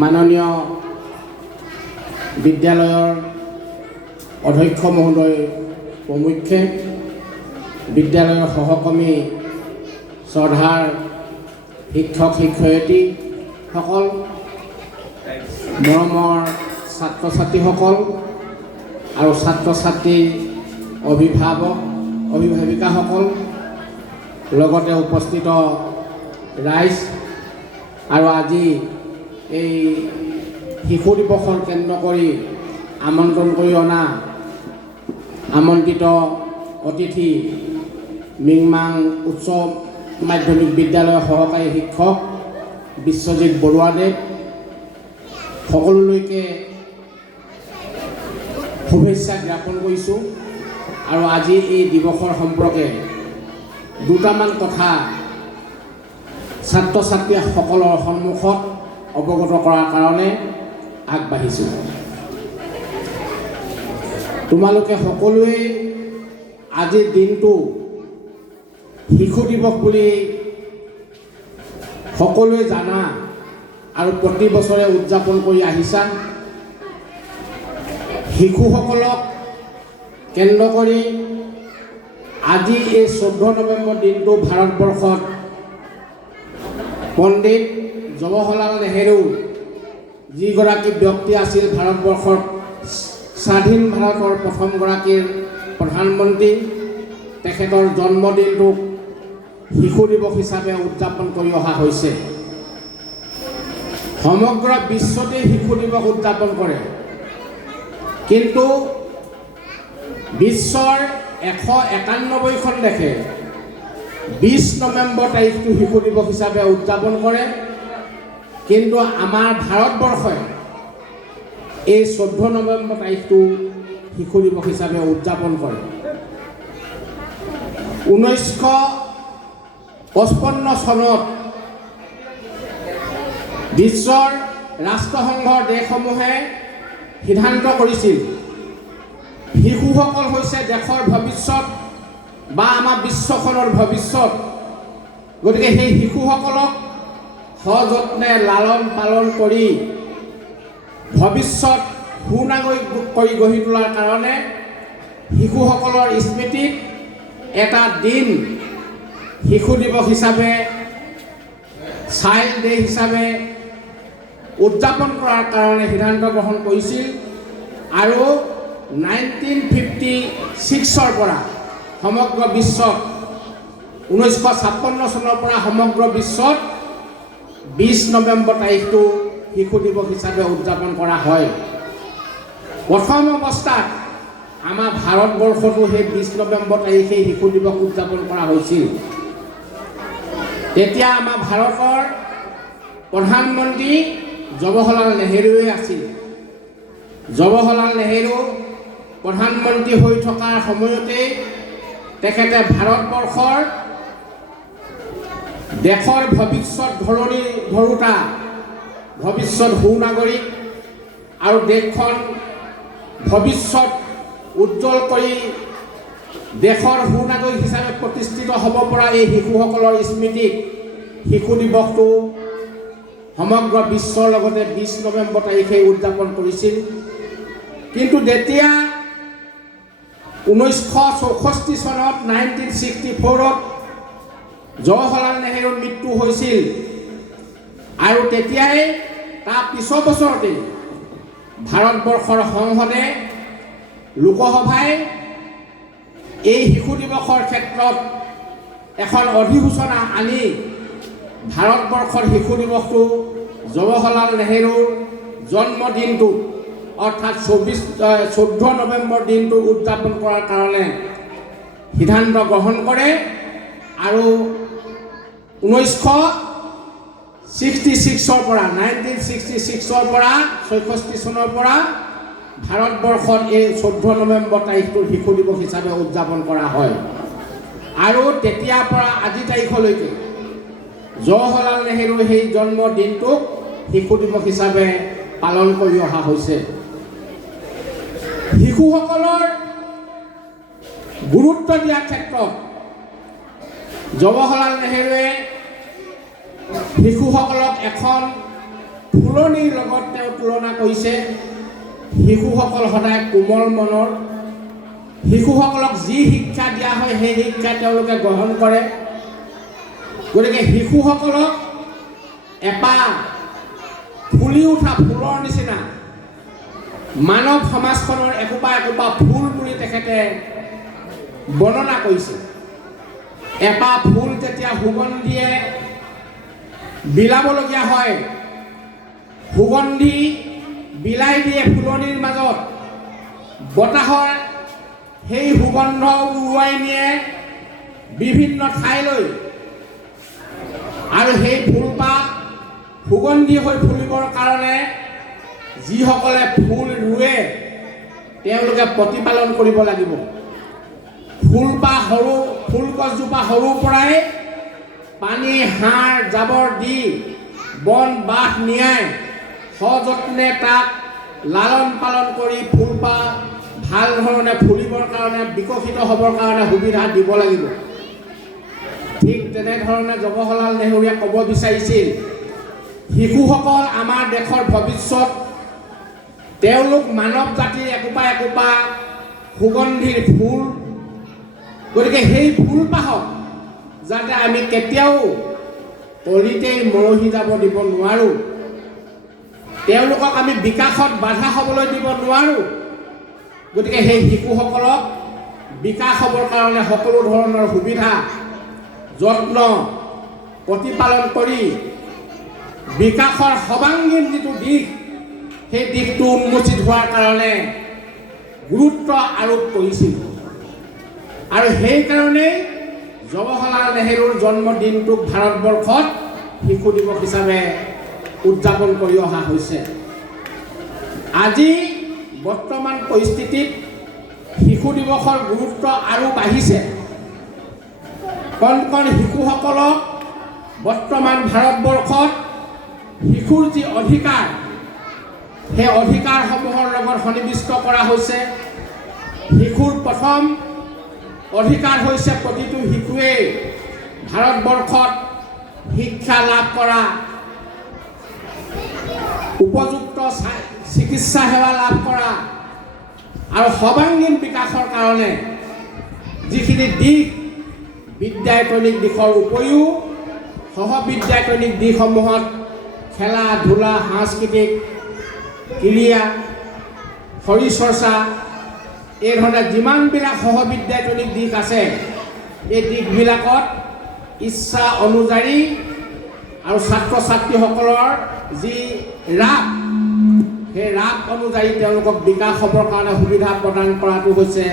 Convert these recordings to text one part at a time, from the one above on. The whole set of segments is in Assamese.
মাননীয় বিদ্যালয়ৰ অধ্যক্ষ মহোদয় প্ৰমুখ্যে বিদ্যালয়ৰ সহকৰ্মী শ্ৰদ্ধাৰ শিক্ষক শিক্ষয়িত্ৰীসকল মৰমৰ ছাত্ৰ ছাত্ৰীসকল আৰু ছাত্ৰ ছাত্ৰীৰ অভিভাৱক অভিভাৱিকাসকল লগতে উপস্থিত ৰাইজ আৰু আজি এই শিশু দিৱসৰ কেন্দ্ৰ কৰি আমন্ত্ৰণ কৰি অনা আমন্ত্ৰিত অতিথি মিংমাং উচ্চ মাধ্যমিক বিদ্যালয়ৰ সহকাৰী শিক্ষক বিশ্বজিৎ বৰুৱাদেৱ সকলোলৈকে শুভেচ্ছা জ্ঞাপন কৰিছোঁ আৰু আজি এই দিৱসৰ সম্পৰ্কে দুটামান কথা ছাত্ৰ ছাত্ৰীসকলৰ সন্মুখত অৱগত কৰাৰ কাৰণে আগবাঢ়িছোঁ। তোমালোকে সকলোৱে আজিৰ দিনটো শিশু দিৱস বুলি সকলোৱে জানা আৰু প্ৰতি বছৰে উদযাপন কৰি আহিছা। শিশুসকলক কেন্দ্ৰ কৰি আজি এই 14 নৱেম্বৰ দিনটো ভাৰতবৰ্ষত পণ্ডিত জৱাহৰলাল নেহেৰু যিগৰাকী ব্যক্তি আছিল ভাৰতবৰ্ষৰ স্বাধীন ভাৰতৰ প্ৰথমগৰাকী প্ৰধানমন্ত্ৰী, তেখেতৰ জন্মদিনটোক শিশু দিৱস হিচাপে উদযাপন কৰি অহা হৈছে। সমগ্ৰ বিশ্বতে শিশু দিৱস উদযাপন কৰে, কিন্তু বিশ্বৰ 191খন দেশে 20 নৱেম্বৰ তাৰিখটো শিশু দিৱস হিচাপে উদযাপন কৰে, কিন্তু আমাৰ ভাৰতবৰ্ষই এই 14 নৱেম্বৰ তাৰিখটো শিশু দিৱস হিচাপে উদযাপন কৰে। 1955 চনত বিশ্বৰ ৰাষ্ট্ৰসংঘৰ দেশসমূহে সিদ্ধান্ত কৰিছিল শিশুসকল হৈছে দেশৰ ভৱিষ্যত বা আমাৰ বিশ্বখনৰ ভৱিষ্যত। গতিকে সেই শিশুসকলক সযত্নে লালন পালন কৰি ভৱিষ্যত সুনাগৰিক কৰি গঢ়ি তোলাৰ কাৰণে শিশুসকলৰ স্মৃতিত এটা দিন শিশু দিৱস হিচাপে চাইল্ড ডে হিচাপে উদযাপন কৰাৰ কাৰণে সিদ্ধান্ত গ্ৰহণ কৰিছিল। আৰু 1956ৰ পৰা সমগ্ৰ বিশ্বত 1956 চনৰ পৰা সমগ্ৰ বিশ্বত 20 নৱেম্বৰ তাৰিখটো শিশু দিৱস হিচাপে উদযাপন কৰা হয়। প্ৰথম অৱস্থাত আমাৰ ভাৰতবৰ্ষতো সেই 20 নৱেম্বৰ তাৰিখে শিশু দিৱস উদযাপন কৰা হৈছিল। তেতিয়া আমাৰ ভাৰতৰ প্ৰধানমন্ত্ৰী জৱাহৰলাল নেহেৰুৱে আছিল। জৱাহৰলাল নেহেৰু প্ৰধানমন্ত্ৰী হৈ থকাৰ সময়তে তেখেতে ভাৰতবৰ্ষৰ দেশৰ ভৱিষ্যত ধৰোতা ভৱিষ্যত সুনাগৰিক আৰু দেশখন ভৱিষ্যত উজ্জ্বল কৰি দেশৰ সুনাগৰিক হিচাপে প্ৰতিষ্ঠিত হ'ব পৰা এই শিশুসকলৰ স্মৃতিত শিশু দিৱসটো সমগ্ৰ বিশ্বৰ লগতে 20 নৱেম্বৰ তাৰিখে উদযাপন কৰিছিল। কিন্তু যেতিয়া 1964 চনত 1964ত জৱাহৰলাল নেহেৰুৰ মৃত্যু হৈছিল আৰু তেতিয়াই তাৰ পিছৰ বছৰতে ভাৰতবৰ্ষৰ সংসদে লোকসভাই এই শিশু দিৱসৰ ক্ষেত্ৰত এখন অধিসূচনা আনি ভাৰতবৰ্ষৰ শিশু দিৱসটো জৱাহৰলাল নেহেৰুৰ জন্মদিনটো অৰ্থাৎ 14 নৱেম্বৰ দিনটো উদযাপন কৰাৰ কাৰণে সিদ্ধান্ত গ্ৰহণ কৰে। আৰু 1966ৰ পৰা 1966ৰ পৰা 64 চনৰ পৰা ভাৰতবৰ্ষত এই 14 নৱেম্বৰ তাৰিখটো শিশু দিৱস হিচাপে উদযাপন কৰা হয়। আৰু তেতিয়াৰ পৰা আজি তাৰিখলৈকে জৱাহৰলাল নেহেৰুৰ সেই জন্মদিনটোক শিশু দিৱস হিচাপে পালন কৰি অহা হৈছে। শিশুসকলৰ গুৰুত্ব দিয়াৰ ক্ষেত্ৰত জৱাহৰলাল নেহেৰুৱে শিশুসকলক এখন ফুলনিৰ লগত তেওঁ তুলনা কৰিছে। শিশুসকল সদায় কোমল মনৰ, শিশুসকলক যি শিক্ষা দিয়া হয় সেই শিক্ষা তেওঁলোকে গ্ৰহণ কৰে। গতিকে শিশুসকলক এপাহ ফুলি উঠা ফুলৰ নিচিনা মানৱ সমাজখনৰ একোপা একোপা ফুল বুলি তেখেতে বৰ্ণনা কৰিছে। এপাহ ফুল যেতিয়া সুগন্ধিয়ে বিলাবলগীয়া হয়, সুগন্ধি বিলাই দিয়ে ফুলনিৰ মাজত, বতাহৰ সেই সুগন্ধ উৰুৱাই নিয়ে বিভিন্ন ঠাইলৈ, আৰু সেই ফুলপাহ সুগন্ধি হৈ ফুলিবৰ কাৰণে যিসকলে ফুল ৰুৱে তেওঁলোকে প্ৰতিপালন কৰিব লাগিব। ফুলপাহ সৰু, ফুল গছজোপা সৰুৰ পৰাই পানী সাৰ জাবৰ দি বন বাঁহ নিয়াই সযত্নে তাক লালন পালন কৰি ফুলপাহ ভাল ধৰণে ফুলিবৰ কাৰণে, বিকশিত হ'বৰ কাৰণে সুবিধা দিব লাগিব। ঠিক তেনেধৰণে জৱাহৰলাল নেহৰুৱে ক'ব বিচাৰিছিল, শিশুসকল আমাৰ দেশৰ ভৱিষ্যত, তেওঁলোক মানৱ জাতিৰ একোপা একোপা সুগন্ধিৰ ফুল। গতিকে সেই ফুলপাহক যাতে আমি কেতিয়াও তলিতেই মৰহি যাব দিব নোৱাৰোঁ, তেওঁলোকক আমি বিকাশত বাধা হ'বলৈ দিব নোৱাৰোঁ। গতিকে সেই শিশুসকলক বিকাশ হ'বৰ কাৰণে সকলো ধৰণৰ সুবিধা যত্ন প্ৰতিপালন কৰি বিকাশৰ সৰ্বাংগীন যিটো দিশ, সেই দিশটো উন্মোচিত হোৱাৰ কাৰণে গুৰুত্ব আৰোপ কৰিছিল। আৰু সেইকাৰণেই জৱাহৰলাল নেহৰুৰ জন্মদিনটোক ভাৰতবৰ্ষত শিশু দিৱস হিচাপে উদযাপন কৰি অহা হৈছে। আজি বৰ্তমান পৰিস্থিতিত শিশু দিৱসৰ গুৰুত্ব আৰু বাঢ়িছে। কণ কণ শিশুসকলক বৰ্তমান ভাৰতবৰ্ষত শিশুৰ যি অধিকাৰ, সেই অধিকাৰসমূহৰ লগত সন্নিৱিষ্ট কৰা হৈছে। শিশুৰ প্ৰথম অধিকাৰ হৈছে প্ৰতিটো শিশুৱে ভাৰতবৰ্ষত শিক্ষা লাভ কৰা, উপযুক্ত চিকিৎসা সেৱা লাভ কৰা, আৰু সৰ্বাংগীন বিকাশৰ কাৰণে যিখিনি দিশ বিদ্যায়তনিক দিশৰ উপৰিও সহবিদ্যায়তনিক দিশসমূহত খেলা ধূলা, সাংস্কৃতিক ক্ৰিয়া, শৰীৰ চৰ্চা, এই ধৰণে যিমানবিলাক সহবিদ্যায়তনিক দিশ আছে, এই দিশবিলাকত ইচ্ছা অনুযায়ী আৰু ছাত্ৰ ছাত্ৰীসকলৰ যি ৰাপ, সেই ৰাপ অনুযায়ী তেওঁলোকক বিকাশ হ'বৰ কাৰণে সুবিধা প্ৰদান কৰাটো হৈছে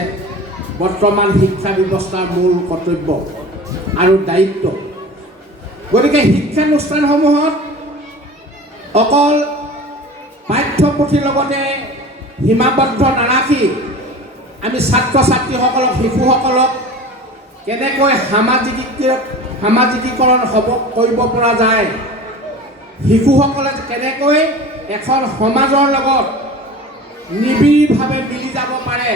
বৰ্তমান শিক্ষা ব্যৱস্থাৰ মূল কৰ্তব্য আৰু দায়িত্ব। গতিকে শিক্ষানুষ্ঠানসমূহত অকল পাঠ্যপুথিৰ লগতে সীমাবদ্ধ নাৰাখি আমি ছাত্ৰ ছাত্ৰীসকলক, শিশুসকলক কেনেকৈ সামাজিকীকৰণ কৰিব পৰা যায়, শিশুসকলে কেনেকৈ এখন সমাজৰ লগত নিবিড়ভাৱে মিলি যাব পাৰে,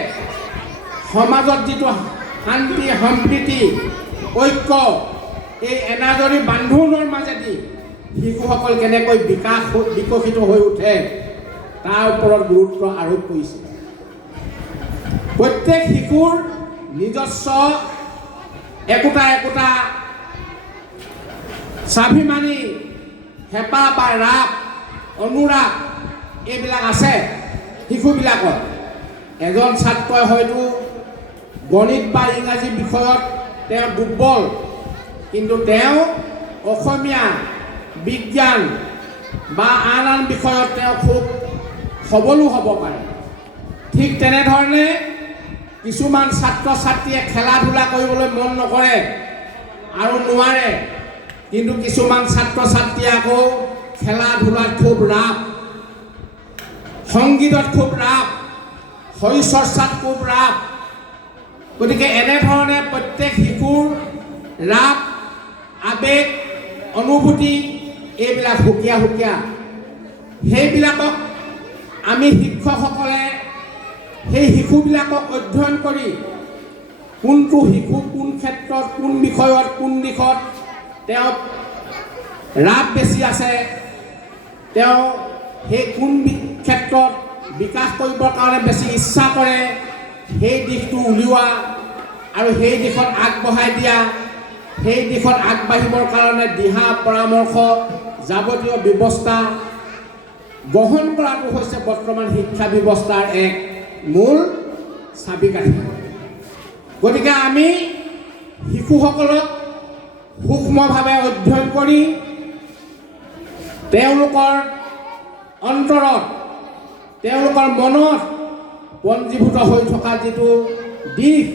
সমাজত যিটো শান্তি সম্প্ৰীতি ঐক্য, এই এনাজৰী বান্ধোনৰ মাজেদি শিশুসকল কেনেকৈ বিকশিত হৈ উঠে তাৰ ওপৰত গুৰুত্ব আৰোপ কৰিছে। প্ৰত্যেক শিশুৰ নিজস্ব একোটা একোটা স্বাভিমানী হেঁপাহ বা ৰাপ, অনুৰাগ এইবিলাক আছে শিশুবিলাকত। এজন ছাত্ৰই হয়তো গণিত বা ইংৰাজী বিষয়ত তেওঁ দুৰ্বল, কিন্তু তেওঁ অসমীয়া, বিজ্ঞান বা আন আন বিষয়ত তেওঁ খুব সবলো হ'ব পাৰে। ঠিক তেনেধৰণে কিছুমান ছাত্ৰ ছাত্ৰীয়ে খেলা ধূলা কৰিবলৈ মন নকৰে আৰু নোৱাৰে, কিন্তু কিছুমান ছাত্ৰ ছাত্ৰীয়ে আকৌ খেলা ধূলাত খুব ৰাপ, সংগীতত খুব ৰাপ, শৰীৰ চৰ্চাত খুব ৰাপ। গতিকে এনেধৰণে প্ৰত্যেক শিশুৰ ৰাপ, আবেগ, অনুভূতি এইবিলাক সুকীয়া সুকীয়া। সেইবিলাকক আমি শিক্ষকসকলে সেই শিশুবিলাকক অধ্যয়ন কৰি কোনটো শিশু কোন ক্ষেত্ৰত, কোন বিষয়ত, কোন দিশত তেওঁ ৰাপ বেছি আছে, তেওঁ সেই কোন ক্ষেত্ৰত বিকাশ কৰিবৰ কাৰণে বেছি ইচ্ছা কৰে সেই দিশটো উলিওৱা আৰু সেই দিশত আগবঢ়াই দিয়া, সেই দিশত আগবাঢ়িবৰ কাৰণে দিহা পৰামৰ্শ যাৱতীয় ব্যৱস্থা গ্ৰহণ কৰাটো হৈছে বৰ্তমান শিক্ষা ব্যৱস্থাৰ এক মূল চাবিকাঠি। গতিকে আমি শিশুসকলক সূক্ষ্মভাৱে অধ্যয়ন কৰি তেওঁলোকৰ অন্তৰত, তেওঁলোকৰ মনত পঞ্জীভূত হৈ থকা যিটো দিশ,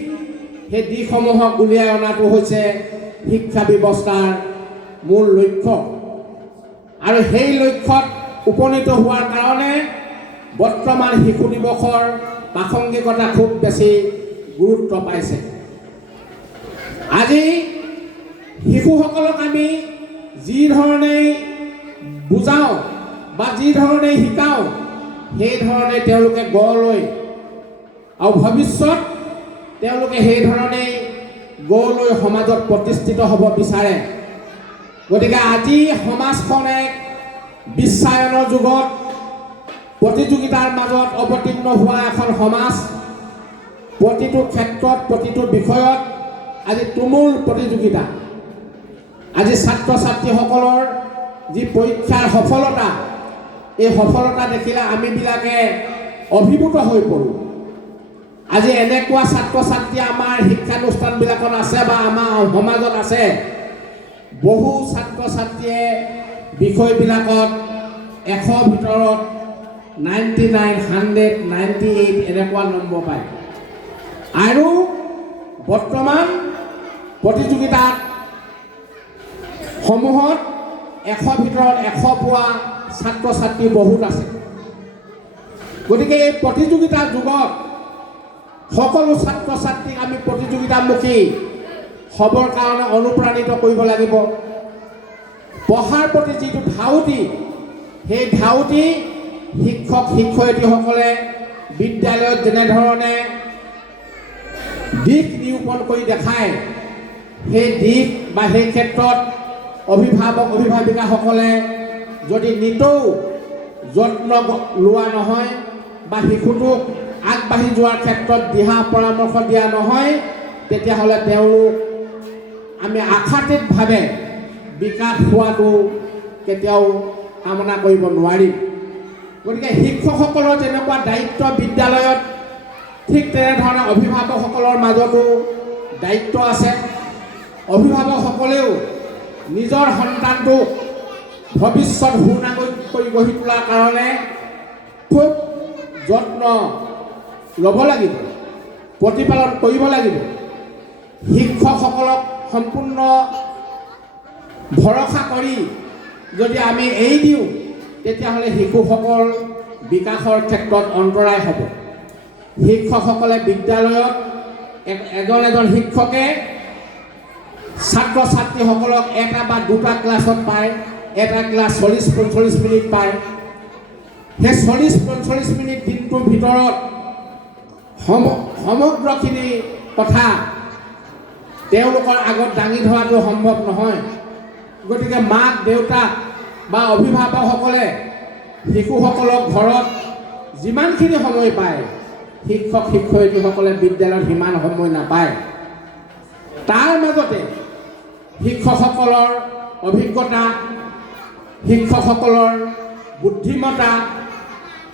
সেই দিশসমূহক উলিয়াই অনাটো হৈছে শিক্ষা ব্যৱস্থাৰ মূল লক্ষ্য। আৰু সেই লক্ষ্যত উপনীত হোৱাৰ কাৰণে বৰ্তমান শিশু দিৱসৰ প্ৰাসংগিকতা খুব বেছি গুৰুত্ব পাইছে। আজি শিশুসকলক আমি যি ধৰণেই বুজাওঁ বা যি ধৰণেই শিকাওঁ সেই ধৰণে তেওঁলোকে গঢ় লৈ আৰু ভৱিষ্যত তেওঁলোকে সেই ধৰণেই গঢ় লৈ সমাজত প্ৰতিষ্ঠিত হ'ব বিচাৰে। গতিকে আজি সমাজখন এক বিশ্বায়নৰ যুগত প্ৰতিযোগিতাৰ মাজত অৱতীৰ্ণ হোৱা এখন সমাজ। প্ৰতিটো ক্ষেত্ৰত প্ৰতিটো বিষয়ত আজি তুমুল প্ৰতিযোগিতা। আজি ছাত্ৰ ছাত্ৰীসকলৰ যি পৰীক্ষাৰ সফলতা, এই সফলতা দেখিলে আমিবিলাকে অভিভূত হৈ পৰোঁ। আজি এনেকুৱা ছাত্ৰ ছাত্ৰী আমাৰ শিক্ষানুষ্ঠানবিলাকত আছে বা আমাৰ সমাজত আছে, বহু ছাত্ৰ ছাত্ৰীয়ে বিষয়বিলাকত 100 ভিতৰত 99, 100, 98 এনেকুৱা নম্বৰ পায়। আৰু বৰ্তমান প্ৰতিযোগিতাত সমূহত 100 ভিতৰত 100 পোৱা ছাত্ৰ ছাত্ৰী বহুত আছে। গতিকে এই প্ৰতিযোগিতাৰ যুগত সকলো ছাত্ৰ ছাত্ৰীক আমি প্ৰতিযোগিতামুখী হ'বৰ কাৰণে অনুপ্ৰাণিত কৰিব লাগিব। পঢ়াৰ প্ৰতি যিটো ধাউতি, সেই ধাউতি শিক্ষক শিক্ষয়িত্ৰীসকলে বিদ্যালয়ত যেনেধৰণে দিশ নিৰূপণ কৰি দেখায়, সেই দিশ বা সেই ক্ষেত্ৰত অভিভাৱক অভিভাৱিকাসকলে যদি নিতৌ যত্ন লোৱা নহয় বা শিশুটোক আগবাঢ়ি যোৱাৰ ক্ষেত্ৰত দিহা পৰামৰ্শ দিয়া নহয়, তেতিয়াহ'লে তেওঁলোক আমি আশাতীতভাৱে বিকাশ হোৱাটো কেতিয়াও কামনা কৰিব নোৱাৰিম। গতিকে শিক্ষকসকলৰ যেনেকুৱা দায়িত্ব বিদ্যালয়ত, ঠিক তেনেধৰণে অভিভাৱকসকলৰ মাজতো দায়িত্ব আছে। অভিভাৱকসকলেও নিজৰ সন্তানটোক ভৱিষ্যত সুনাগৰিক কৰি গঢ়ি তোলাৰ কাৰণে খুব যত্ন ল'ব লাগিব, প্ৰতিপালন কৰিব লাগিব। শিক্ষকসকলক সম্পূৰ্ণ ভৰসা কৰি যদি আমি এৰি দিওঁ, তেতিয়াহ'লে শিশুসকল বিকাশৰ ক্ষেত্ৰত অন্তৰায় হ'ব। শিক্ষকসকলে বিদ্যালয়ত এজন এজন শিক্ষকে ছাত্ৰ ছাত্ৰীসকলক এটা বা দুটা ক্লাছত পায়, এটা ক্লাছ 40-45 মিনিট পায়। সেই 40-45 মিনিট দিনটোৰ ভিতৰত সমগ্ৰখিনি কথা তেওঁলোকৰ আগত দাঙি ধৰাটো সম্ভৱ নহয়। গতিকে মাক দেউতাক বা অভিভাৱকসকলে শিশুসকলক ঘৰত যিমানখিনি সময় পায়, শিক্ষক শিক্ষয়িত্ৰীসকলে বিদ্যালয়ত সিমান সময় নাপায়। তাৰ মাজতে শিক্ষকসকলৰ অভিজ্ঞতা, শিক্ষকসকলৰ বুদ্ধিমত্তা,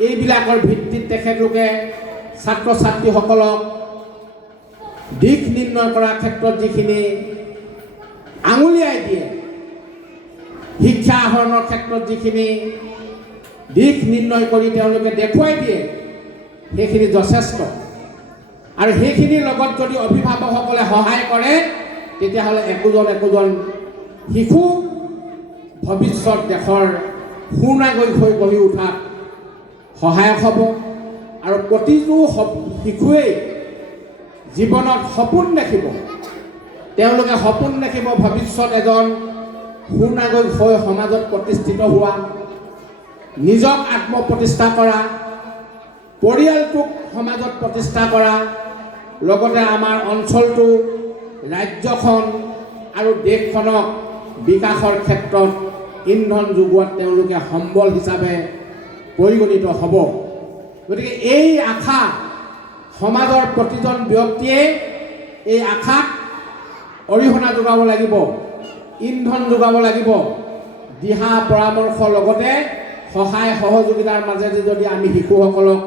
এইবিলাকৰ ভিত্তিত তেখেতলোকে ছাত্ৰ ছাত্ৰীসকলক দিশ নিৰ্ণয় কৰাৰ ক্ষেত্ৰত যিখিনি আঙুলিয়াই দিয়ে, শিক্ষা আহৰণৰ ক্ষেত্ৰত যিখিনি দিশ নিৰ্ণয় কৰি তেওঁলোকে দেখুৱাই দিয়ে, সেইখিনি যথেষ্ট। আৰু সেইখিনিৰ লগত যদি অভিভাৱকসকলে সহায় কৰে, তেতিয়াহ'লে একোজন শিশু ভৱিষ্যত দেশৰ সুনাগৰিক হৈ গঢ়ি উঠাত সহায়ক হ'ব। আৰু প্ৰতিটো শিশুৱেই জীৱনত সপোন দেখিব, তেওঁলোকে সপোন দেখিব ভৱিষ্যত এজন সুনাগৰিক হৈ সমাজত প্ৰতিষ্ঠিত হোৱা, নিজক আত্মপ্ৰতিষ্ঠা কৰা, পৰিয়ালটোক সমাজত প্ৰতিষ্ঠা কৰা, লগতে আমাৰ অঞ্চলটো, ৰাজ্যখন আৰু দেশখনক বিকাশৰ ক্ষেত্ৰত ইন্ধন যোগোৱাত তেওঁলোকে সম্বল হিচাপে পৰিগণিত হ'ব। গতিকে এই আশা সমাজৰ প্ৰতিজন ব্যক্তিয়ে এই আশাত অৰিহণা যোগাব লাগিব, ইন্ধন যোগাব লাগিব। দিহা পৰামৰ্শৰ লগতে সহায় সহযোগিতাৰ মাজেদি যদি আমি শিশুসকলক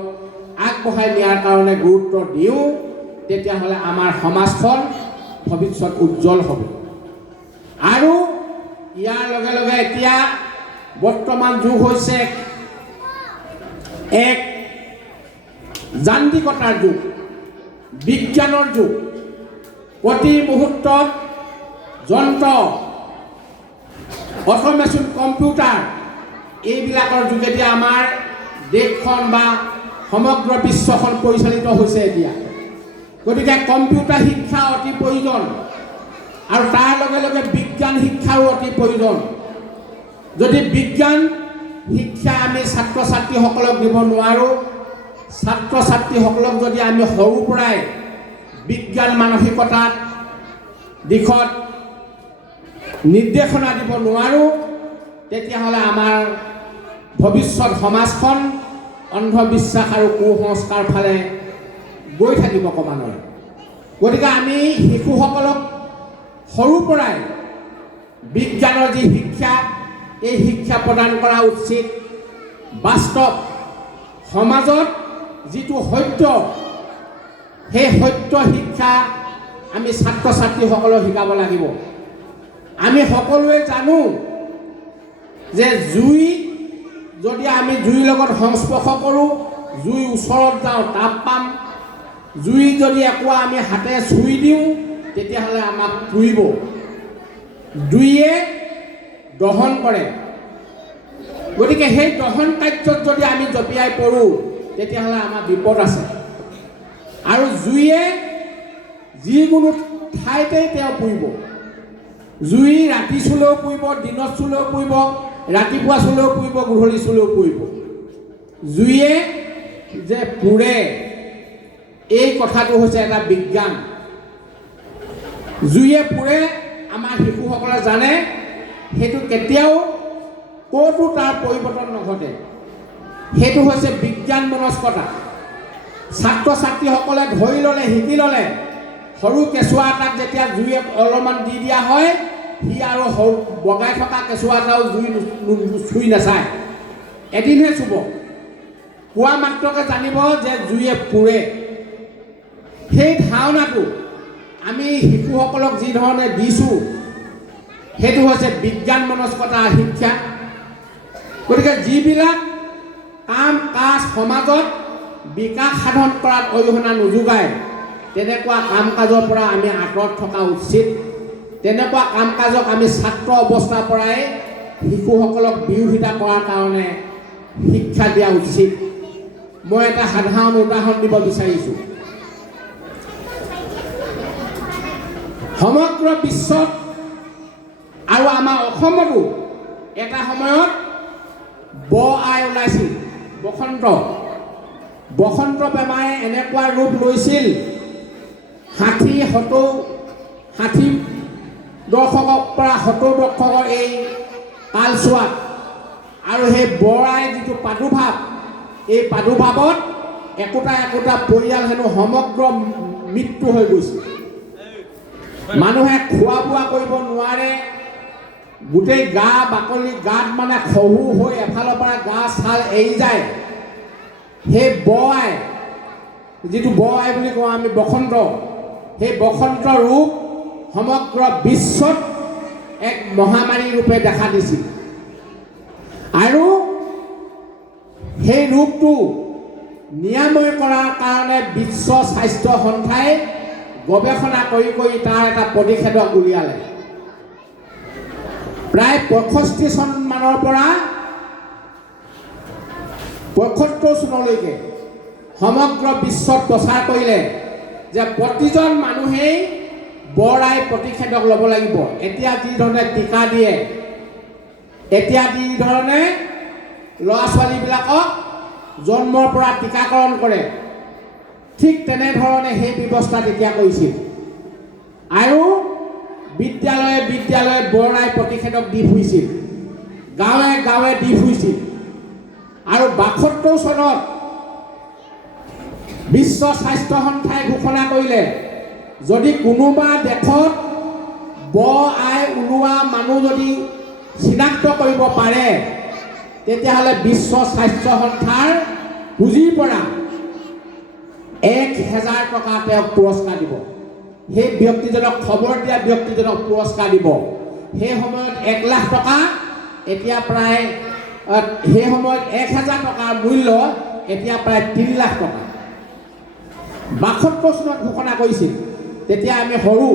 আগবঢ়াই নিয়াৰ কাৰণে গুৰুত্ব দিওঁ, তেতিয়াহ'লে আমাৰ সমাজখন ভৱিষ্যত উজ্জ্বল হ'ব। আৰু ইয়াৰ লগে লগে এতিয়া বৰ্তমান যুগ হৈছে এক যান্ত্ৰিকতাৰ যুগ, বিজ্ঞানৰ যুগ। প্ৰতি মুহূৰ্তত যন্ত্ৰ, অট'মেশ্যন, কম্পিউটাৰ এইবিলাকৰ যোগেদি আমাৰ দেশখন বা সমগ্ৰ বিশ্বখন পৰিচালিত হৈছে এতিয়া। গতিকে কম্পিউটাৰ শিক্ষা অতি প্ৰয়োজন আৰু তাৰ লগে লগে বিজ্ঞান শিক্ষাৰো অতি প্ৰয়োজন। যদি বিজ্ঞান শিক্ষা আমি ছাত্ৰ ছাত্ৰীসকলক দিব নোৱাৰোঁ, ছাত্ৰ ছাত্ৰীসকলক যদি আমি সৰুৰ পৰাই বিজ্ঞান মানসিকতাত দিশত নিৰ্দেশনা দিব নোৱাৰোঁ, তেতিয়াহ'লে আমাৰ ভৱিষ্যত সমাজখন অন্ধবিশ্বাস আৰু কুসংস্কাৰ ফালে গৈ থাকিব ক্ৰমান্বয়ে। গতিকে আমি শিশুসকলক সৰুৰ পৰাই বিজ্ঞানৰ যি শিক্ষা, এই শিক্ষা প্ৰদান কৰা উচিত। বাস্তৱ সমাজত যিটো সত্য, সেই সত্য শিক্ষা আমি ছাত্ৰ ছাত্ৰীসকলক শিকাব লাগিব। আমি সকলোৱে জানো যে জুই যদি আমি জুইৰ লগত সংস্পৰ্শ কৰোঁ, জুই ওচৰত যাওঁ তাপ পাম। জুই যদি একুৰা আমি হাতে চুই দিওঁ, তেতিয়াহ'লে আমাক পুৰিব। জুইয়ে দহন কৰে। গতিকে সেই দহন কাৰ্যত যদি আমি জঁপিয়াই পৰোঁ, তেতিয়াহ'লে আমাৰ বিপদ আছে। আৰু জুইয়ে যিকোনো ঠাইতেই তেওঁ পুৰিব। জুই ৰাতি চুলেও পুৰিব, দিনত চুলেও পুৰিব, ৰাতিপুৱা চুলেও পুৰিব, গধূলি চুলেও পুৰিব। জুইয়ে যে পুৰে, এই কথাটো হৈছে এটা বিজ্ঞান। জুইয়ে পুৰে, আমাৰ শিশুসকলে জানে, সেইটো কেতিয়াও ক'তো তাৰ পৰিৱৰ্তন নঘটে। সেইটো হৈছে বিজ্ঞান মনস্কতা। ছাত্ৰ ছাত্ৰীসকলে ধৰি ল'লে, শিকি ল'লে, সৰু কেঁচুৱা এটাক যেতিয়া জুইয়ে অলপমান দি দিয়া হয়, সি আৰু সৰু বগাই থকা কেঁচুৱা এটাও জুই চুই নাচায়, এদিনহে চুব। পোৱা মাত্ৰকে জানিব যে জুইয়ে পুৰে। সেই ধাৰণাটো আমি শিশুসকলক যি ধৰণে দিছোঁ, সেইটো হৈছে বিজ্ঞান মনস্কতা শিক্ষা। গতিকে যিবিলাক কাম কাজ সমাজত বিকাশ সাধন কৰাত অৰিহণা নোযোগায়, তেনেকুৱা কাম কাজৰ পৰা আমি আঁতৰত থকা উচিত। তেনেকুৱা কাম কাজক আমি ছাত্ৰ অৱস্থাৰ পৰাই শিশুসকলক বিৰোধিতা কৰাৰ কাৰণে শিক্ষা দিয়া উচিত। মই এটা সাধাৰণ উদাহৰণ দিব বিচাৰিছোঁ। সমগ্ৰ বিশ্বত আৰু আমাৰ অসমতো এটা সময়ত আই ওলাইছিল, বসন্ত বেমাৰে এনেকুৱা ৰূপ লৈছিল, 60 দশকৰ পৰা 70 দশকৰ এই কালচোৱাত। আৰু সেই আই যিটো প্ৰাদুৰ্ভাৱ, এই প্ৰাদুৰ্ভাৱত একোটা একোটা পৰিয়াল হেনো সমগ্ৰ মৃত্যু হৈ গৈছিল। মানুহে খোৱা বোৱা কৰিব নোৱাৰে, গোটেই গা বাকলি গাত মানে খহু হৈ এফালৰ পৰা গা ছাল এৰি যায়। সেই আই, যিটো আই বুলি কওঁ আমি বসন্ত, সেই বসন্ত ৰূপ সমগ্ৰ বিশ্বত এক মহামাৰী ৰূপে দেখা দিছিল। আৰু সেই ৰূপটো নিৰাময় কৰাৰ কাৰণে বিশ্ব স্বাস্থ্য সংস্থাই গৱেষণা কৰি কৰি তাৰ এটা প্ৰতিষেধক উলিয়ালে। প্ৰায় 65 চনমানৰ পৰা 75 চনলৈকে সমগ্ৰ বিশ্বত প্ৰচাৰ কৰিলে যে প্ৰতিজন মানুহেই আই প্ৰতিষেধক ল'ব লাগিব। এতিয়া যি ধৰণে টিকা দিয়ে, এতিয়া যি ধৰণে ল'ৰা ছোৱালীবিলাকক জন্মৰ পৰা টিকাকৰণ কৰে, ঠিক তেনেধৰণে সেই ব্যৱস্থা তেতিয়া কৰিছিল। আৰু বিদ্যালয়ে বিদ্যালয়ে আই প্ৰতিষেধক দি ফুৰিছিল। গাঁৱে গাঁৱে দি ফুৰিছিল আৰু ৭২ চনত বিশ্ব স্বাস্থ্য সংস্থাই ঘোষণা কৰিলে যদি কোনোবা দেশত আই ওলোৱা মানুহ যদি চিনাক্ত কৰিব পাৰে তেতিয়াহ'লে বিশ্ব স্বাস্থ্য সংস্থাৰ পুঁজিৰ পৰা ১,০০০ টকা তেওঁক পুৰস্কাৰ দিব। সেই ব্যক্তিজনক খবৰ দিয়া ব্যক্তিজনক পুৰস্কাৰ দিব। সেই সময়ত ১,০০,০০০ টকা, এতিয়া প্ৰায় সেই সময়ত ১,০০০ টকাৰ মূল্য এতিয়া প্ৰায় ৩,০০,০০০ টকা। ৭২ চনত ঘোষণা কৰিছিল। তেতিয়া আমি সৰু,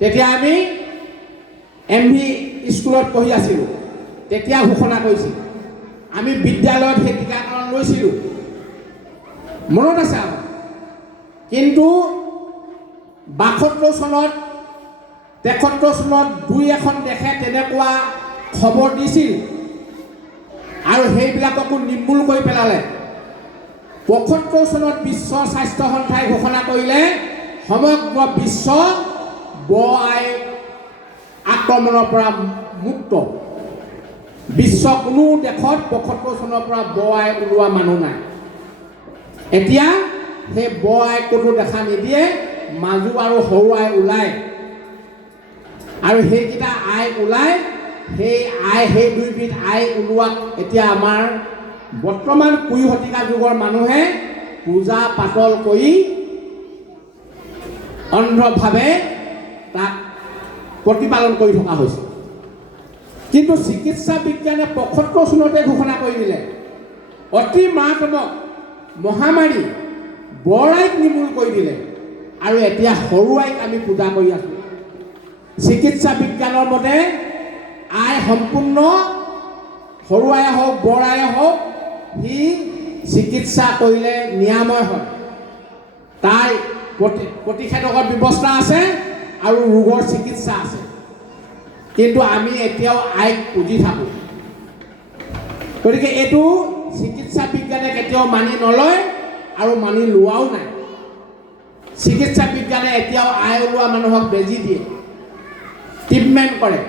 তেতিয়া আমি MV স্কুলত পঢ়ি আছিলোঁ। তেতিয়া ঘোষণা কৰিছিল। আমি বিদ্যালয়ত সেই টীকাকৰণ লৈছিলোঁ, মনত আছে আমাৰ। কিন্তু ৭২ চনত ৭৩ চনত ২-এখন দেশে তেনেকুৱা খবৰ দিছিল আৰু সেইবিলাককো নিৰ্মূল কৰি পেলালে। ৭৫ চনত বিশ্ব স্বাস্থ্য সংস্থাই ঘোষণা কৰিলে সমগ্ৰ বিশ্ব আই আক্ৰমণৰ পৰা মুক্ত। বিশ্ব কোনো দেশত ৭৫ চনৰ পৰা আই ওলোৱা মানুহ নাই। এতিয়া সেই আই ক'তো দেখা নিদিয়ে, মাজু আৰু সৰু আই ওলায় আৰু সেইকেইটা আই ওলায়। সেই দুইবিধ আই ওলোৱাক এতিয়া আমাৰ বৰ্তমান কুৰি শতিকা যুগৰ মানুহে পূজা পাতল কৰি অন্ধভাৱে তাক প্ৰতিপালন কৰি থকা হৈছে। কিন্তু চিকিৎসা বিজ্ঞানে ৭৫ চনতে ঘোষণা কৰি দিলে অতি মাৰাত্মক মহামাৰী আইক নিৰ্মূল কৰি দিলে আৰু এতিয়া সৰু আইক আমি পূজা কৰি আছোঁ। চিকিৎসা বিজ্ঞানৰ মতে আই সম্পূৰ্ণ, সৰু আয়ে হওক আয়ে হওক, সি চিকিৎসা কৰিলে নিৰাময় হয়। তাৰ প্ৰতিষেধকৰ ব্যৱস্থা আছে আৰু ৰোগৰ চিকিৎসা আছে। কিন্তু আমি এতিয়াও আইক পুজি থাকোঁ। গতিকে এইটো চিকিৎসা বিজ্ঞানে কেতিয়াও মানি নলয় আৰু মানি লোৱাও নাই। চিকিৎসা বিজ্ঞানে এতিয়াও আই ওলোৱা মানুহক বেজি দিয়ে, ট্ৰিটমেণ্ট কৰে।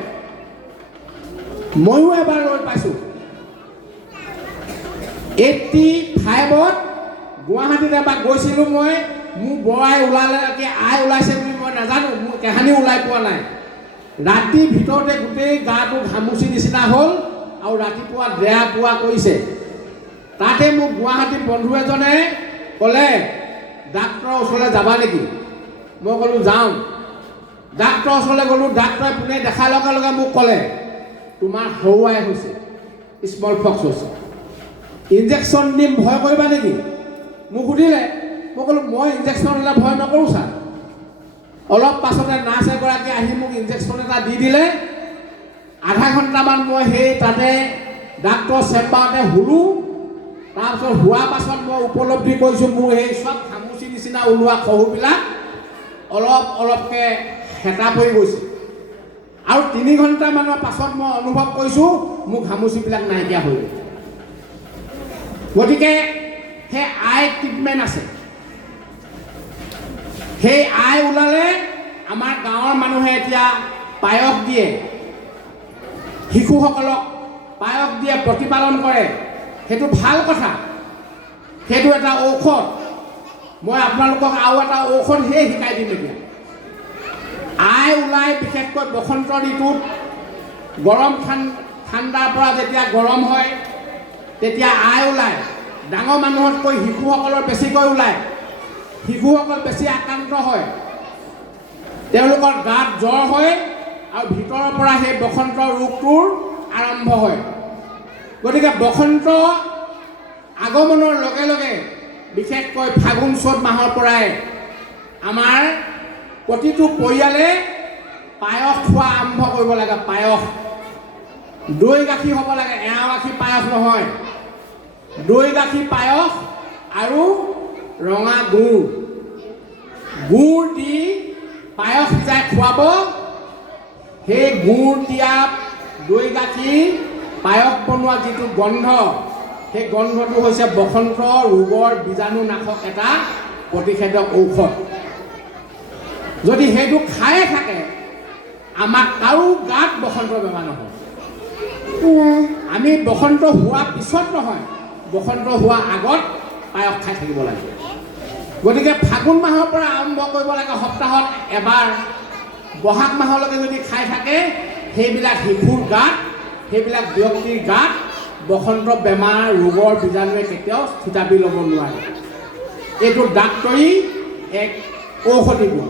ময়ো এবাৰ লৈ পাইছোঁ। 85ত গুৱাহাটীত এবাৰ গৈছিলোঁ মই। মোৰ আই ওলালে কি আই ওলাইছে বুলি মই নাজানো, মোৰ কাহানি ওলাই পোৱা নাই। ৰাতিৰ ভিতৰতে গোটেই গাটো ঘামুচি নিচিনা হ'ল আৰু ৰাতিপুৱা ডেৰা পোৱা কৰিছে। তাতে মোক গুৱাহাটীৰ বন্ধু এজনে ক'লে ডাক্তৰৰ ওচৰলৈ যাবা নেকি? মই ক'লোঁ যাওঁ। ডাক্তৰৰ ওচৰলৈ গ'লোঁ। ডাক্তৰে পোনে দেখাৰ লগে লগে মোক ক'লে তোমাৰ সৰু আই হৈছে, স্মল পক্স হৈছে, ইনজেকশ্যন দিম, ভয় কৰিবা নেকি? মোক সুধিলে। মই ক'লোঁ মই ইনজেকশ্যন হ'লে ভয় নকৰোঁ ছাৰ। অলপ পাছতে নাৰ্ছ এগৰাকী আহি মোক ইনজেকশ্যন এটা দি দিলে। আধা ঘণ্টামান মই সেই তাতে ডাক্তৰৰ চেম্বাৰতে শুলোঁ। তাৰপিছত হোৱাৰ পাছত মই উপলব্ধি কৰিছোঁ মোৰ সেই চব ঘামুচি নিচিনা ওলোৱা শহুবিলাক অলপ অলপকৈ হেতা পৰি গৈছে আৰু 3 ঘণ্টামানৰ পাছত মই অনুভৱ কৰিছোঁ মোৰ ঘামুচিবিলাক নাইকিয়া হৈ গ'ল। গতিকে সেই আই ট্ৰিটমেণ্ট আছে। সেই আই ওলালে আমাৰ গাঁৱৰ মানুহে এতিয়া পায়স দিয়ে, শিশুসকলক পায়স দিয়ে, প্ৰতিপালন কৰে। সেইটো ভাল কথা, সেইটো এটা ঔষধ। মই আপোনালোকক আৰু এটা ঔষধ শিকাই দিম এতিয়া। আই ওলাই বিশেষকৈ বসন্ত ঋতুত গৰম ঠাণ্ডাৰ পৰা যেতিয়া গৰম হয় তেতিয়া আই ওলায়। ডাঙৰ মানুহতকৈ শিশুসকলৰ বেছিকৈ ওলায়। শিশুসকল বেছি আক্ৰান্ত হয়, তেওঁলোকৰ গাত জ্বৰ হয় আৰু ভিতৰৰ পৰা সেই বসন্ত ৰোগটোৰ আৰম্ভ হয়। গতিকে বসন্ত আগমনৰ লগে লগে বিশেষকৈ ফাগুন চ'ত মাহৰ পৰাই আমাৰ প্ৰতিটো পৰিয়ালে পায়স খোৱা আৰম্ভ কৰিব লাগে। পায়স, দৈ গাখীৰ হ'ব লাগে, এৱা গাখীৰ পায়স নহয়। দৈ গাখীৰ পায়স আৰু ৰঙা গুড় দি পায়স সিজাই খুৱাব। সেই গুড় দিয়া দৈ গাখীৰ পায়স বনোৱা যিটো গন্ধ, সেই গন্ধটো হৈছে বসন্ত ৰোগৰ বীজাণুনাশক এটা প্ৰতিষেধক ঔষধ। যদি সেইটো খায়ে থাকে আমাক কাৰো গাত বসন্ত বেমাৰ নহয়। আমি বসন্ত হোৱাৰ পিছত নহয়, বসন্ত হোৱাৰ আগত পায়স খাই থাকিব লাগে। গতিকে ফাগুন মাহৰ পৰা আৰম্ভ কৰিব লাগে, সপ্তাহত এবাৰ। বহাগ মাহলৈকে যদি খাই থাকে, সেইবিলাক শিশুৰ গাত, সেইবিলাক ব্যক্তিৰ গাত বসন্ত বেমাৰ ৰোগৰ বীজাণুৱে কেতিয়াও থিতাপি ল'ব নোৱাৰে। এইটো ডাক্তৰী এক ঔষধি গুণ।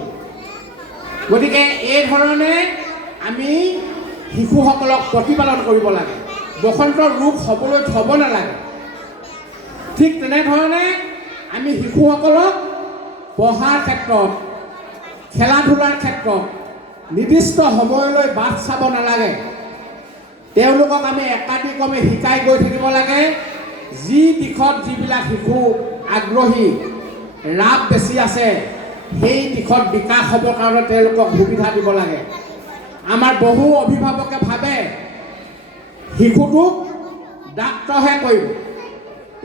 গতিকে এই ধৰণে আমি শিশুসকলক প্ৰতিপালন কৰিব লাগে, বসন্ত ৰোগ হ'বলৈ থ'ব নালাগে। ঠিক তেনেধৰণে আমি শিশুসকলক পঢ়াৰ ক্ষেত্ৰত, খেলা ধূলাৰ ক্ষেত্ৰত নিৰ্দিষ্ট সময়লৈ বাট চাব নালাগে। তেওঁলোকক আমি একাদিক্ৰমে শিকাই গৈ থাকিব লাগে। যি দিশত যিবিলাক শিশু আগ্ৰহী, ৰাপ বেছি আছে, সেই দিশত বিকাশ হ'বৰ কাৰণে তেওঁলোকক সুবিধা দিব লাগে। আমাৰ বহু অভিভাৱকে ভাবে শিশুটোক ডাক্তৰহে কৰিব,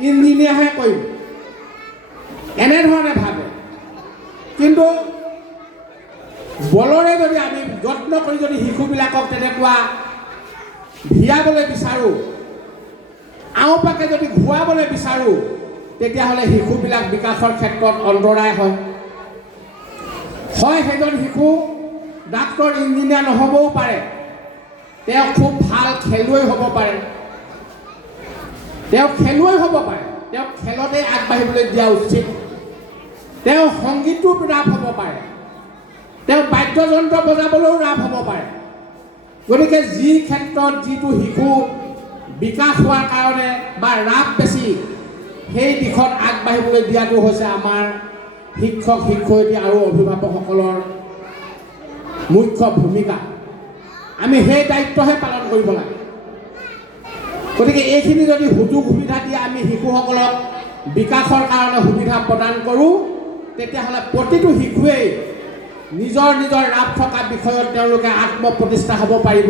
ইঞ্জিনিয়াৰহে কৰিব, এনেধৰণে ভাবে। কিন্তু বলৰে যদি আমি যত্ন কৰি যদি শিশুবিলাকক তেনেকুৱা ভিয়াবলৈ বিচাৰোঁ, আওপাকে যদি ঘূৰাবলৈ বিচাৰোঁ, তেতিয়াহ'লে শিশুবিলাক বিকাশৰ ক্ষেত্ৰত অন্তৰায় হয়। সেইজন শিশু ডাক্তৰ ইঞ্জিনিয়াৰ নহ'বও পাৰে, তেওঁ খুব ভাল খেলুৱৈ হ'ব পাৰে, তেওঁ খেলুৱৈ হ'ব পাৰে, তেওঁ খেলতে আগবাঢ়িবলৈ দিয়া উচিত। তেওঁ সংগীতো ৰাপ হ'ব পাৰে, তেওঁ বাদ্যযন্ত্ৰ বজাবলৈও ৰাপ হ'ব পাৰে। গতিকে যি ক্ষেত্ৰত যিটো শিশু বিকাশ হোৱাৰ কাৰণে বা ৰাপ বেছি, সেই দিশত আগবাঢ়িবলৈ দিয়াটো হৈছে আমাৰ শিক্ষক শিক্ষয়িত্ৰী আৰু অভিভাৱকসকলৰ মুখ্য ভূমিকা। আমি সেই দায়িত্বহে পালন কৰিব লাগে। গতিকে এইখিনি যদি সুযোগ সুবিধা দিয়ে আমি শিশুসকলক বিকাশৰ কাৰণে সুবিধা প্ৰদান কৰোঁ, তেতিয়াহ'লে প্ৰতিটো শিশুৱেই নিজৰ নিজৰ ৰাপ থকা বিষয়ত তেওঁলোকে আত্মপ্ৰতিষ্ঠা হ'ব পাৰিব।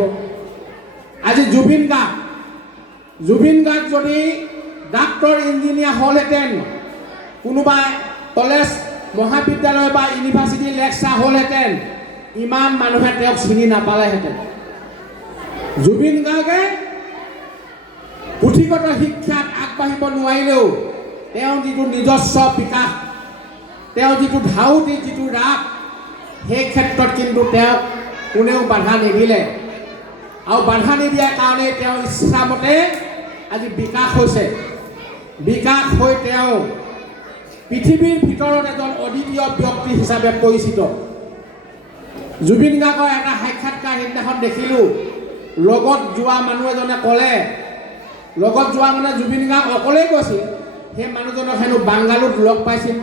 আজি জুবিন গাৰ্গ যদি ডাক্তৰ ইঞ্জিনিয়াৰ হ'লহেঁতেন, কোনোবাই কলেজ মহাবিদ্যালয় বা ইউনিভাৰ্চিটি লেকচাৰ হ'লহেঁতেন, ইমান মানুহে তেওঁক চিনি নাপালেহেঁতেন। জুবিন গাৰ্গে পুথিগত শিক্ষাত আগবাঢ়িব নোৱাৰিলেও তেওঁ যিটো নিজস্ব বিকাশ, তেওঁ যিটো ধাউতি, যিটো ৰাপ, সেই ক্ষেত্ৰত কিন্তু তেওঁক কোনেও বাধা নিদিলে। আৰু বাধা নিদিয়াৰ কাৰণে তেওঁ ইচ্ছামতে আজি বিকাশ হৈছে। বিকাশ হৈ তেওঁ পৃথিৱীৰ ভিতৰত এজন অদ্বিতীয় ব্যক্তি হিচাপে পৰিচিত। জুবিন গাৰ্গৰ এটা সাক্ষাৎকাৰ সিদিনাখন দেখিলোঁ। লগত যোৱা মানুহ এজনে ক'লে, লগত যোৱা মানে জুবিন গাৰ্গ অকলেই গৈছিল, সেই মানুহজনক হেনো বাংগালুৰুত লগ পাইছিল।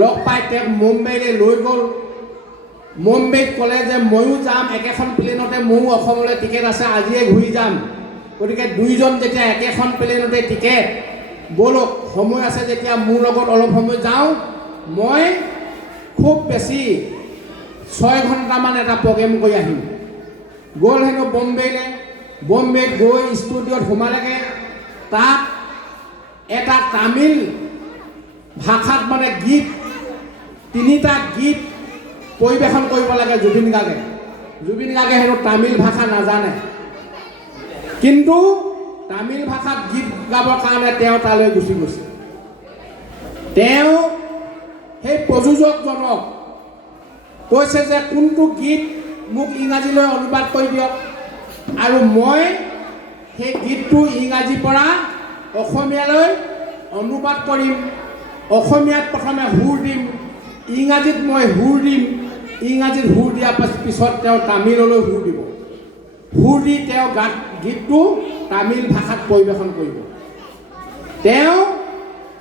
লগ পাই তেওঁক মুম্বাইলৈ লৈ গ'ল। মুম্বাইত ক'লে যে ময়ো যাম, একেখন প্লেনতে ময়ো অসমলৈ টিকেট আছে, আজিয়ে ঘূৰি যাম। গতিকে দুইজন যেতিয়া একেখন প্লেনতে টিকেট, ব'লক সময় আছে যেতিয়া মোৰ লগত অলপ সময় যাওঁ, মই খুব বেছি 6 ঘণ্টামান এটা প্ৰগ্ৰেম কৰি আহিম। গ'ল হেনো বম্বেলৈ। বম্বেত গৈ ষ্টুডিঅ'ত সোমালেগৈ। তাত এটা তামিল ভাষাত মানে গীত, 3টা গীত পৰিৱেশন কৰিব লাগে জুবিন গাৰ্গে। জুবিন গাৰ্গে হেনো তামিল ভাষা নাজানে, কিন্তু তামিল ভাষাত গীত গাবৰ কাৰণে তেওঁ তালৈ গুচি গৈছে। তেওঁ সেই প্ৰযোজকজনক কৈছে যে কোনটো গীত মোক ইংৰাজীলৈ অনুবাদ কৰি দিয়ক, আৰু মই সেই গীতটো ইংৰাজীৰ পৰা অসমীয়ালৈ অনুবাদ কৰিম। অসমীয়াত প্ৰথমে সুৰ দিম, ইংৰাজীত মই সুৰ দিম, ইংৰাজীত সুৰ দিয়াৰ পিছত তেওঁ তামিললৈ সুৰ দিব। সুৰ দি তেওঁ গীতটো তামিল ভাষাত পৰিৱেশন কৰিব। তেওঁ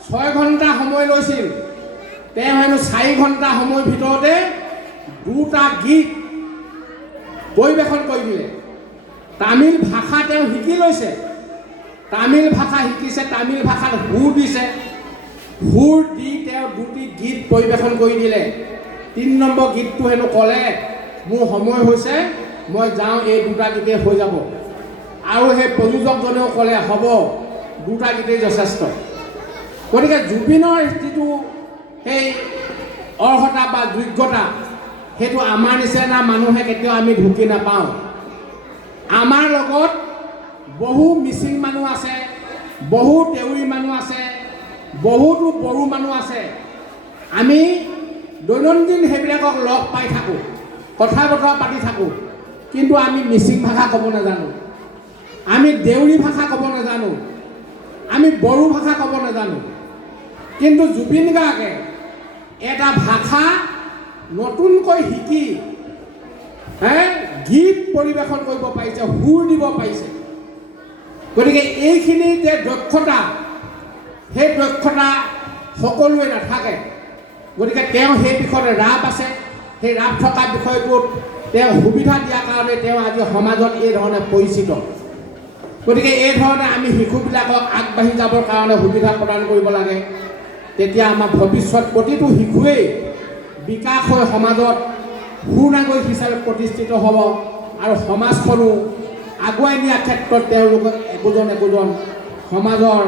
6 ঘণ্টা সময় লৈছিল। তেওঁ হেনো 4 ঘণ্টা সময়ৰ ভিতৰতে 2টা গীত পৰিৱেশন কৰি দিলে। তামিল ভাষা তেওঁ শিকি লৈছে, তামিল ভাষা শিকিছে, তামিল ভাষাত সুৰ দিছে। সুৰ দি তেওঁ 2টি গীত পৰিৱেশন কৰি দিলে। 3 নম্বৰ গীতটো হেনো ক'লে মোৰ সময় হৈছে, মই যাওঁ, এই 2টা গীতেই হৈ যাব। আৰু সেই প্ৰযোজকজনেও ক'লে হ'ব, 2টা গীতেই যথেষ্ট। গতিকে জুবিনৰ যিটো সেই অৰ্হতা বা যোগ্যতা, সেইটো আমাৰ নিচিনা মানুহে কেতিয়াও আমি ঢুকি নাপাওঁ। আমাৰ লগত বহু মিচিং মানুহ আছে, বহু দেউৰী মানুহ আছে, বহুতো বড়ো মানুহ আছে। আমি দৈনন্দিন সেইবিলাকক লগ পাই থাকোঁ, কথা বতৰা পাতি থাকোঁ, কিন্তু আমি মিচিং ভাষা ক'ব নাজানো, আমি দেউৰী ভাষা ক'ব নাজানো, আমি বড়ো ভাষা ক'ব নাজানো। কিন্তু জুবিন গাৰ্গে এটা ভাষা নতুনকৈ শিকি গীত পৰিৱেশন কৰিব পাৰিছে, সুৰ দিব পাৰিছে। গতিকে এইখিনি যে দক্ষতা, সেই দক্ষতা সকলোৱে নাথাকে। গতিকে তেওঁ সেই বিষয়ত ৰাপ আছে, সেই ৰাপ থকা বিষয়টোত তেওঁ সুবিধা দিয়াৰ কাৰণে তেওঁ আজি সমাজত এই ধৰণে পৰিচিত। গতিকে এই ধৰণে আমি শিশুবিলাকক আগবাঢ়ি যাবৰ কাৰণে সুবিধা প্ৰদান কৰিব লাগে। তেতিয়া আমাৰ ভৱিষ্যত প্ৰতিটো শিশুৱেই বিকাশ হৈ সমাজত সুনাগৰিক হিচাপে প্ৰতিষ্ঠিত হ'ব আৰু সমাজখনো আগুৱাই নিয়াৰ ক্ষেত্ৰত তেওঁলোকক একোজন একোজন সমাজৰ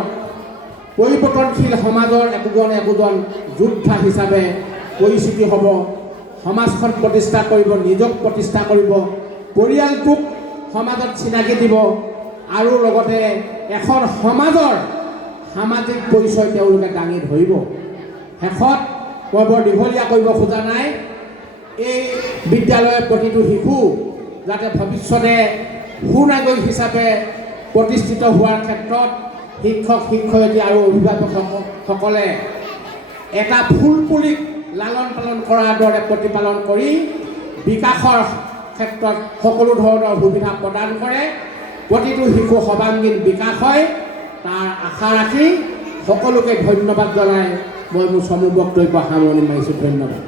পৰিৱৰ্তনশীল সমাজৰ একোজন যোদ্ধা হিচাপে পৰিচিতি হ'ব। সমাজখন প্ৰতিষ্ঠা কৰিব, নিজক প্ৰতিষ্ঠা কৰিব, পৰিয়ালটোক সমাজত চিনাকি দিব আৰু লগতে এখন সমাজৰ সামাজিক পৰিচয় তেওঁলোকে দাঙি ধৰিব। শেষত মই বৰ দীঘলীয়া কৰিব খোজা নাই, এই বিদ্যালয়ৰ প্ৰতিটো শিশু যাতে ভৱিষ্যতে সুনাগৰিক হিচাপে প্ৰতিষ্ঠিত হোৱাৰ ক্ষেত্ৰত শিক্ষক শিক্ষয়িত্ৰী আৰু অভিভাৱকসকলে এটা ফুল পুলিক লালন পালন কৰাৰ দৰে প্ৰতিপালন কৰি বিকাশৰ ক্ষেত্ৰত সকলো ধৰণৰ সুবিধা প্ৰদান কৰে, প্ৰতিটো শিশু সৰ্বাংগীন বিকাশ হয়, তাৰ আশা ৰাখি সকলোকে ধন্যবাদ জনাই মই মোৰ চমু বক্তব্য সামৰণি মাৰিছোঁ। ধন্যবাদ।